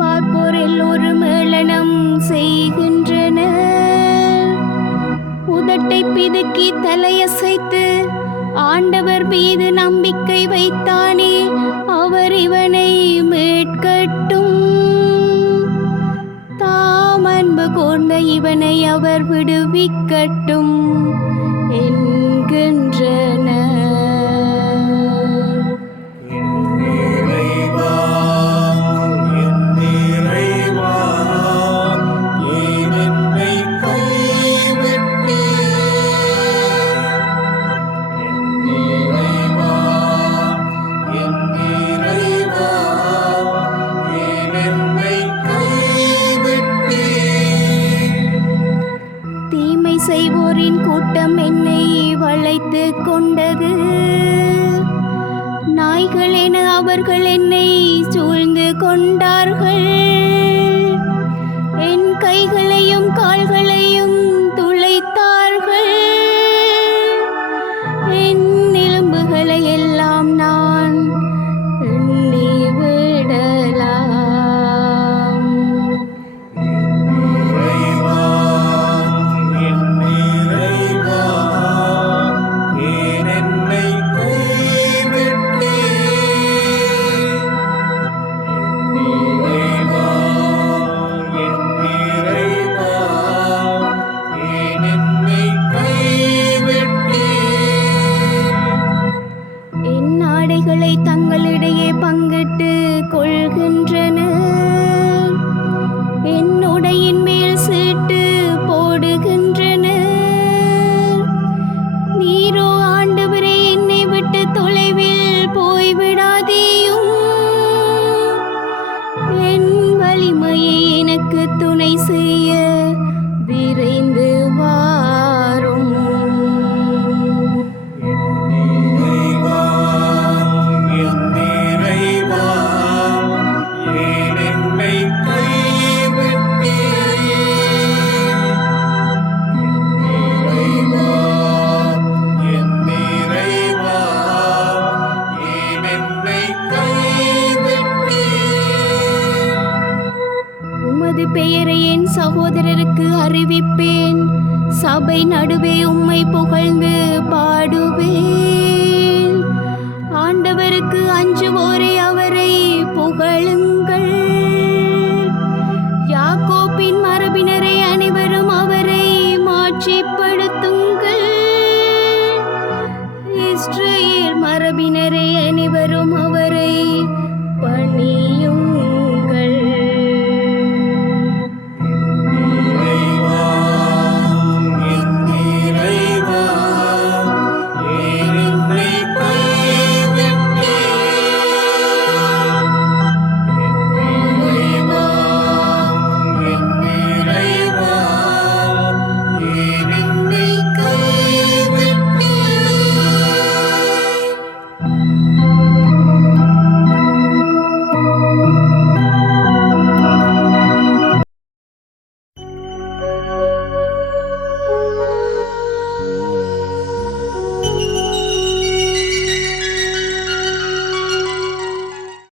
பார்ப்போர் எல்லோரும் ஏளனம் செய்கின்றனர். உதட்டை பிதுக்கி தலையசைத்து ஆண்டவர் மீது நம்பிக்கை வைத்தானே, அவர் இவனை மீட்கட்டும். தாம் அன்பு கூர்ந்த இவனை அவர் விடுவிக்கட்டும் என்கின்றனர். செய்வோரின் கூட்டம் என்னை வளைத்து கொண்டது. நாய்கள் என அவர்கள் என்னை சூழ்ந்து கொண்டார்கள். என் கைகளையும் கால்களையும் துளைத்தார்கள். என் எலும்புகளை எல்லாம் நான் எண்ணி விடலாம். தங்களிடையே பங்கிட்டு கொள்கின்றனர். என் உடையின் மேல் சீட்டு போடுகின்றனர். நீரோ ஆண்டவரே, என்னை விட்டு தொலைவில் போய்விடாதேயும். என் வலிமையை எனக்கு துணை செய்ய விரைந்து வாரும். உமது பெயரை என் சகோதரருக்கு அறிவிப்பேன். சபை நடுவே உம்மை புகழ்ந்து பாடுவேன்.